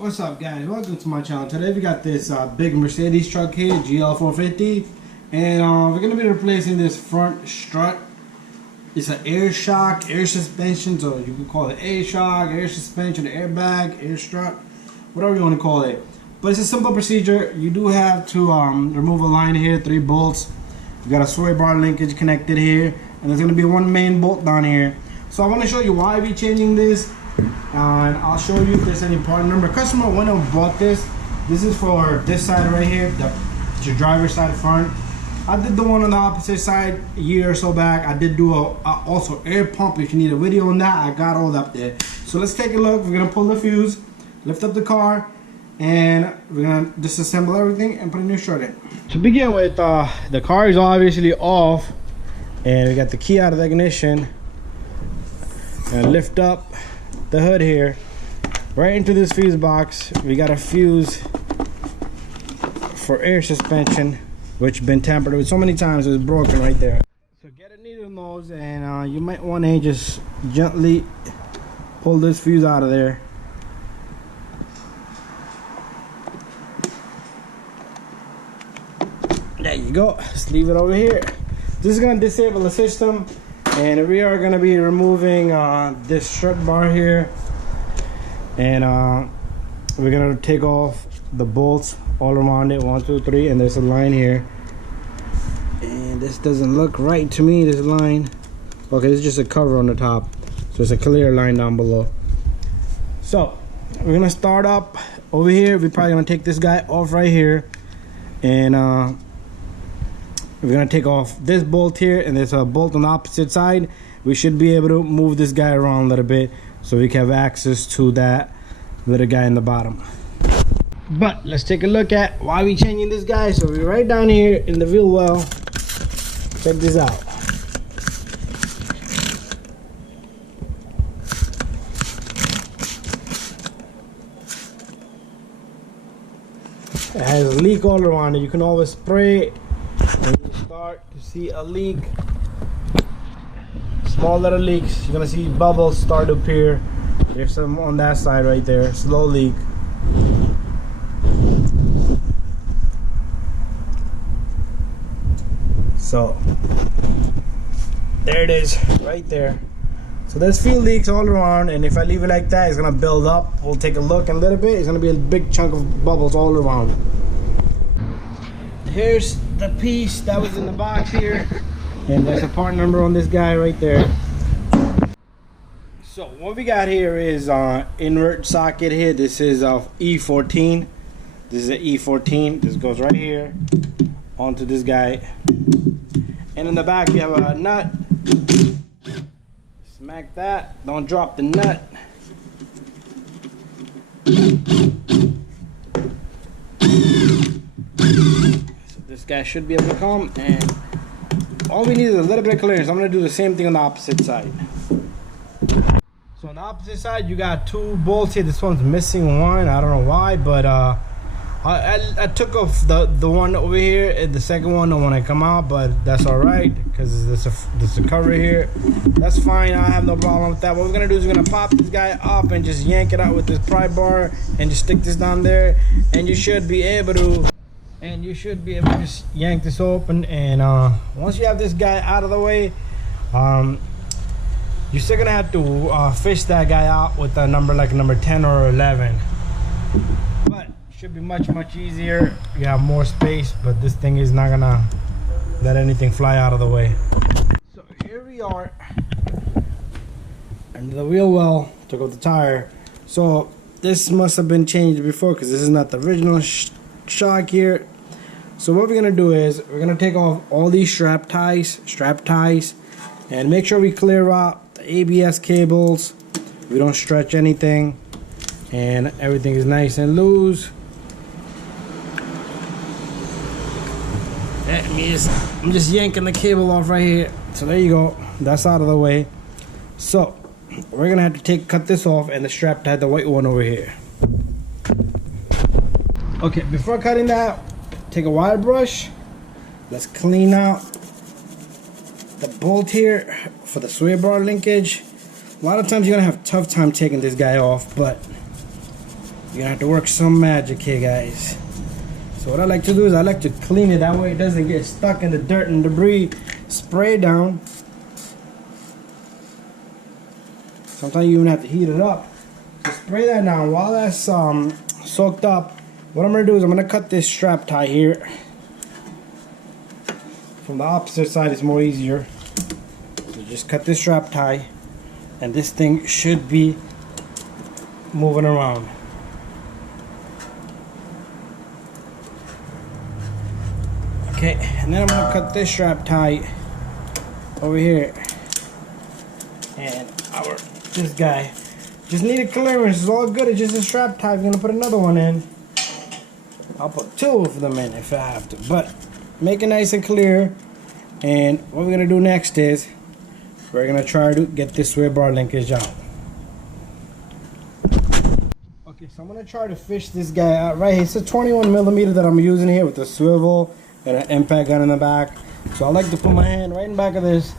What's up, guys? Welcome to my channel. Today we got this big Mercedes truck here, GL450, and we're gonna be replacing this front strut. It's an air shock, air suspension, so you can call it air shock, air suspension, airbag, air strut, whatever you want to call it. But it's a simple procedure. You do have to remove a line here, 3 bolts. You got a sway bar linkage connected here, and there's gonna be one main bolt down here. So I want to show you why we're changing this. And I'll show you if there's any part number. Customer went and bought this. This is for this side right here, it's your driver's side front. I did the one on the opposite side a year or so back. I did do a also air pump. If you need a video on that, I got all up there. So let's take a look. We're gonna pull the fuse, lift up the car, and we're gonna disassemble everything and put a new strut in. To begin with, the car is obviously off, and we got the key out of the ignition. And lift up the hood here, right into this fuse box. We got a fuse for air suspension, which been tampered with so many times it's broken right there. So get a needle nose, and you might want to just gently pull this fuse out of there. There you go. Just leave it over here. This is going to disable the system. And we are going to be removing this strut bar here, and we're going to take off the bolts all around it, 1 2 3, and there's a line here, and this doesn't look right to me, this line. Okay, this is just a cover on the top, so it's a clear line down below. So we're going to start up over here. We're probably going to take this guy off right here, and we're gonna take off this bolt here, and there's a bolt on the opposite side. We should be able to move this guy around a little bit so we can have access to that little guy in the bottom. But let's take a look at why we changing this guy. So we're right down here in the wheel well. Check this out. It has a leak all around it. You can always spray it. When you start to see a leak, small little leaks, you're gonna see bubbles start to appear. There's some on that side right there, slow leak. So there it is right there. So there's few leaks all around, and if I leave it like that, it's gonna build up. We'll take a look in a little bit. It's gonna be a big chunk of bubbles all around. Here's the piece that was in the box here, and there's a part number on this guy right there. So what we got here is invert socket here. This is of E14. This is an E14. This goes right here onto this guy, and in the back you have a nut. Smack that. Don't drop the nut. This guy should be able to come, and all we need is a little bit of clearance. I'm going to do the same thing on the opposite side. So on the opposite side, you got 2 bolts here. This one's missing one. I don't know why, but I took off the one over here, and the second one don't want to come out, but that's all right because there's a cover here. That's fine. I have no problem with that. What we're going to do is we're going to pop this guy up and just yank it out with this pry bar and just stick this down there, and you should be able to just yank this open. And once you have this guy out of the way, you're still gonna have to fish that guy out with a number like number 10 or 11, but it should be much easier. You have more space, but this thing is not gonna let anything fly out of the way. So here we are, and the wheel well took off the tire. So this must have been changed before, because this is not the original shock here. So what we're gonna do is we're gonna take off all these strap ties, and make sure we clear out the ABS cables. We don't stretch anything, and everything is nice and loose. I'm just yanking the cable off right here. So there you go. That's out of the way. So we're gonna have to cut this off, and the strap tie, the white one over here. Okay, before cutting that, take a wire brush. Let's clean out the bolt here for the sway bar linkage. A lot of times you're gonna have a tough time taking this guy off, but You're gonna have to work some magic here, guys. So what I like to do is I like to clean it, that way it doesn't get stuck in the dirt and debris. Spray it down. Sometimes you even have to heat it up. So spray that down. While that's soaked up, what I'm gonna do is I'm gonna cut this strap tie here. From the opposite side it's more easier. So just cut this strap tie, and this thing should be moving around. Okay, and then I'm gonna cut this strap tie over here, and this guy just needed clearance. It's all good. It's just a strap tie. I'm gonna put another one in. I'll put two of them in if I have to, but make it nice and clear. And what we're gonna do next is we're gonna try to get this sway bar linkage out. Okay, so I'm gonna try to fish this guy out right here. It's a 21mm that I'm using here with the swivel and an impact gun in the back. So I like to put my hand right in the back of this.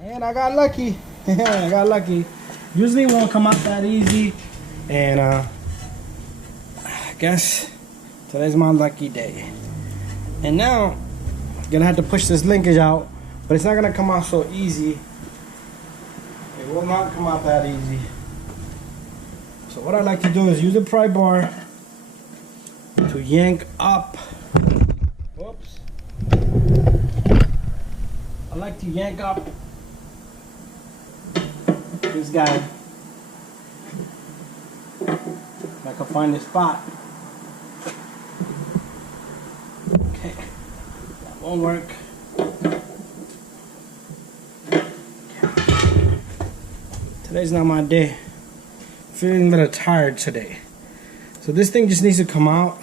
And I got lucky. I got lucky. Usually it won't come out that easy. And I guess today's my lucky day. And now I'm gonna have to push this linkage out, but it's not gonna come out so easy. It will not come out that easy. So what I like to do is use a pry bar to yank up. Whoops. I like to yank up this guy. If I can find the spot. Okay, that won't work. Today's not my day. Feeling a little tired today. So this thing just needs to come out.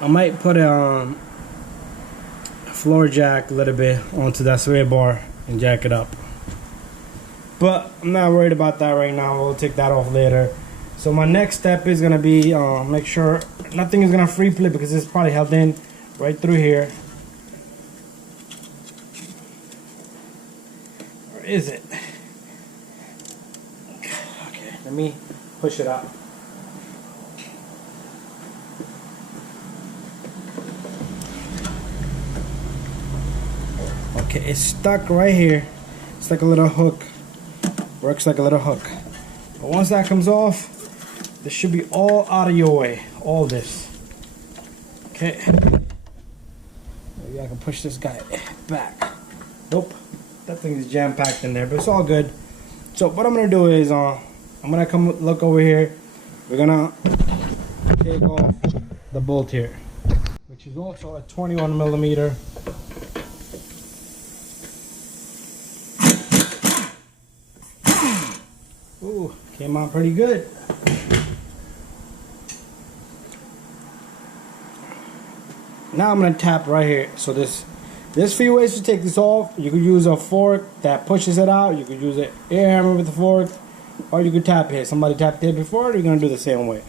I might put a floor jack a little bit onto that sway bar and jack it up. But I'm not worried about that right now. We'll take that off later. So my next step is gonna be make sure nothing is gonna free flip, because it's probably held in right through here. Or is it? Okay, let me push it out. Okay, it's stuck right here. It's like a little hook. Works like a little hook. But once that comes off, this should be all out of your way. All this. Okay. Maybe I can push this guy back. Nope. That thing is jam-packed in there, but it's all good. So what I'm gonna do is I'm gonna come look over here. We're gonna take off the bolt here, which is also a 21mm. Ooh, came out pretty good. Now I'm gonna tap right here. So there's few ways to take this off. You could use a fork that pushes it out. You could use an air hammer with a fork, or you could tap it. Somebody tapped it before. You're gonna do the same way.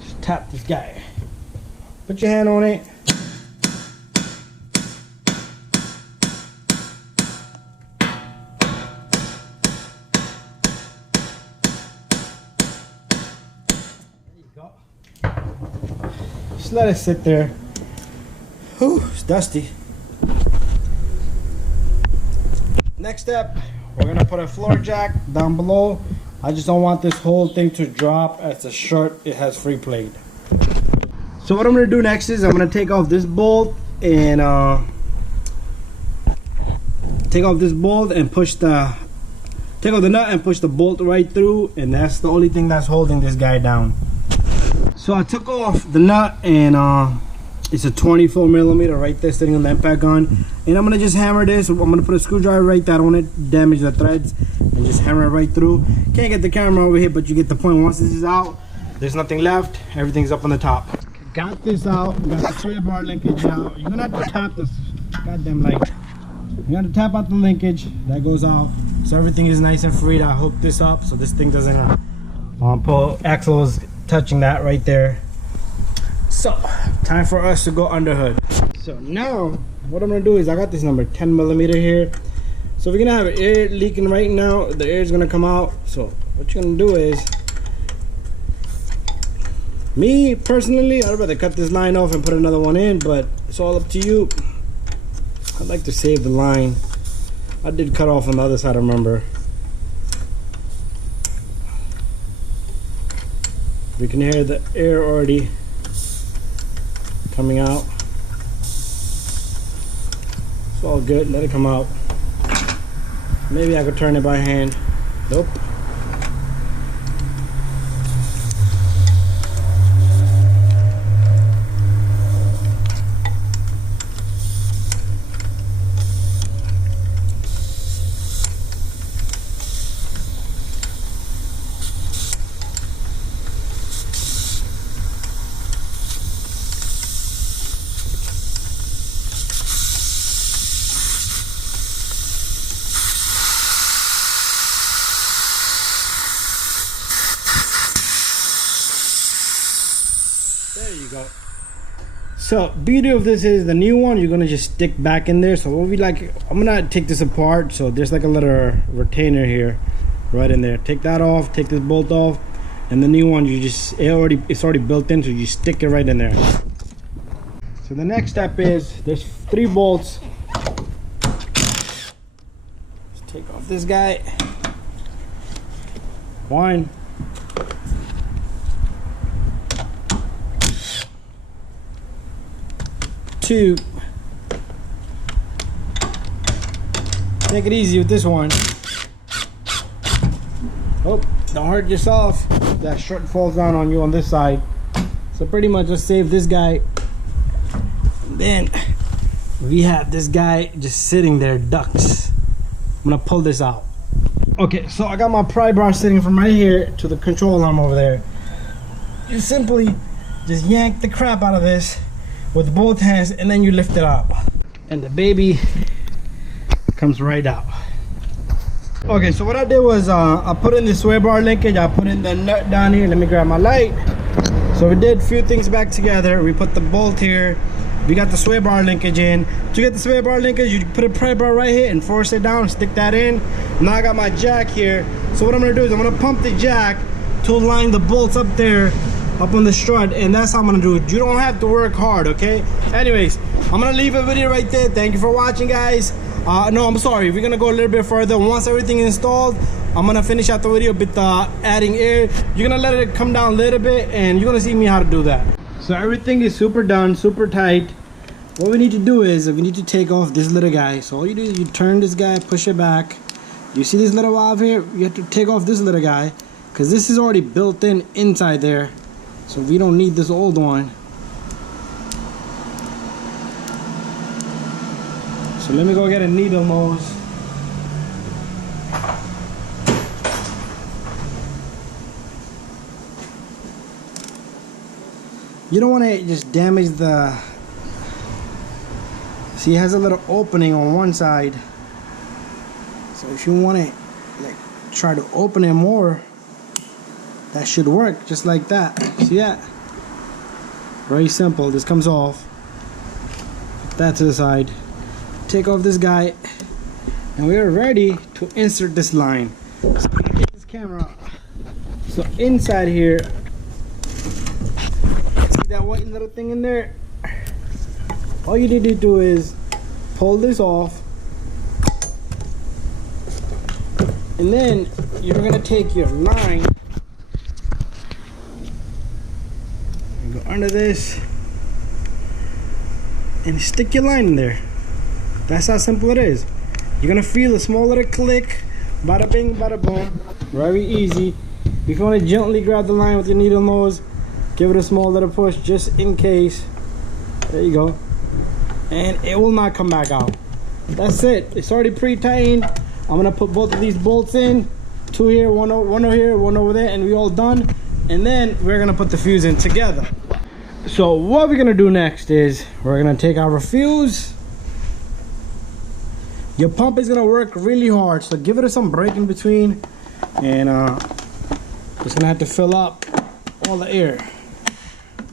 Just tap this guy. Put your hand on it. Just let it sit there. Whew, it's dusty. Next step, we're gonna put a floor jack down below. I just don't want this whole thing to drop. As a shirt, it has free plate. So what I'm gonna do next is I'm gonna take off this bolt and take off the nut and push the bolt right through, and that's the only thing that's holding this guy down. So I took off the nut, and it's a 24mm right there sitting on the impact gun, and I'm gonna just hammer this. I'm gonna put a screwdriver right there. I don't want to damage the threads, and just hammer it right through. Can't get the camera over here, but you get the point. Once this is out, there's nothing left. Everything's up on the top. Got this out. Got the sway bar linkage out. You're gonna have to tap this goddamn light. You gotta tap out the linkage. That goes out, so everything is nice and free to hook this up, so this thing doesn't pull axles touching that right there. So time for us to go under hood. So now what I'm gonna do is I got this number 10mm here. So So we're gonna have air leaking right now. The air is gonna come out. So what you're gonna do is, me personally, I'd rather cut this line off and put another one in, but it's all up to you. I'd like to save the line. I did cut off on the other side, I remember. We can hear the air already coming out. It's all good, let it come out. Maybe I could turn it by hand. Nope. There you go. So beauty of this is the new one you're gonna just stick back in there. So what we like, I'm gonna take this apart. So there's like a little retainer here right in there. Take that off, take this bolt off, and the new one you just it's already built in, so you stick it right in there. So the next step is there's 3 bolts. Let's take off this guy. 1, 2. Take it easy with this one. Oh, don't hurt yourself. That strut falls down on you on this side. So pretty much just save this guy. And then we have this guy just sitting there, ducks. I'm gonna pull this out. Okay, so I got my pry bar sitting from right here to the control arm over there. You simply just yank the crap out of this with both hands, and then you lift it up, and the baby comes right out. Okay, so what I did was I put in the sway bar linkage, I put in the nut down here. Let me grab my light. So we did a few things back together. We put the bolt here, we got the sway bar linkage in. To get the sway bar linkage, you put a pry bar right here and force it down, stick that in. Now I got my jack here. So what I'm gonna do is I'm gonna pump the jack to line the bolts up there, up on the strut, and that's how I'm gonna do it. You don't have to work hard, okay? Anyways, I'm gonna leave a video right there. Thank you for watching, guys. No, I'm sorry, we're gonna go a little bit further. Once everything is installed, I'm gonna finish out the video with adding air. You're gonna let it come down a little bit, and you're gonna see me how to do that. So everything is super done, super tight. What we need to do is we need to take off this little guy. So all you do is you turn this guy, push it back. You see this little valve here? You have to take off this little guy, because this is already built in inside there. So we don't need this old one. So let me go get a needle nose. You don't want to just damage the... See, it has a little opening on one side. So if you want to like try to open it more, that should work just like that. See that? Very simple. This comes off. Put that to the side. Take off this guy, and we are ready to insert this line. So I'm gonna get this camera. So inside here, see that white little thing in there? All you need to do is pull this off, and then you're gonna take your line and go under this and stick your line in there. That's how simple it is. You're gonna feel a small little click, bada bing, bada boom. Very easy. If you want to gently grab the line with your needle nose, give it a small little push just in case. There you go. And it will not come back out. That's it. It's already pre-tightened. I'm gonna put both of these bolts in. 2 here, one over here, one over there, and we all done. And then we're gonna put the fuse in together. So what we're gonna do next is we're gonna take our fuse. Your pump is gonna work really hard, so give it some break in between, and it's gonna have to fill up all the air.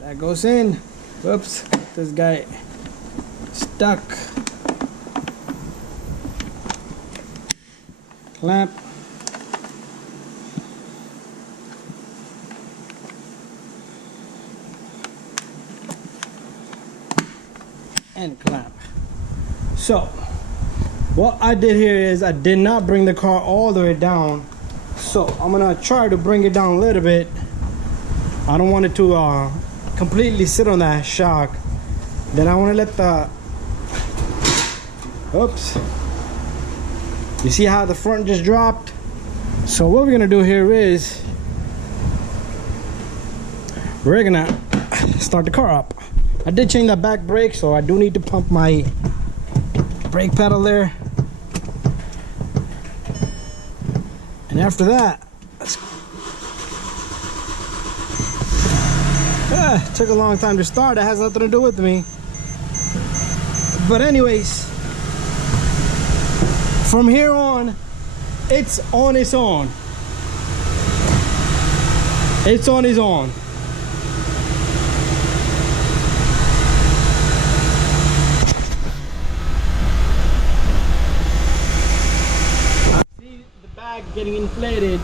That goes in. Whoops, this guy stuck. clamp. And clamp. So what I did here is I did not bring the car all the way down, so I'm gonna try to bring it down a little bit. I don't want it to completely sit on that shock. Then I want to let the, oops, you see how the front just dropped? So what we're gonna do here is we're gonna start the car up. I did change that back brake, so I do need to pump my brake pedal there. And after that, it took a long time to start. It has nothing to do with me. But anyways, from here on, it's on its own. It's on its own. I see the bag getting inflated.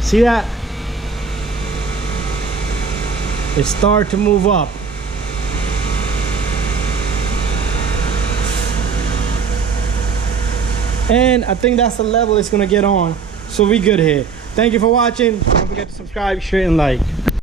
See that? It started to move up. And I think that's the level it's gonna get on. So we good here. Thank you for watching. Don't forget to subscribe, share, and like.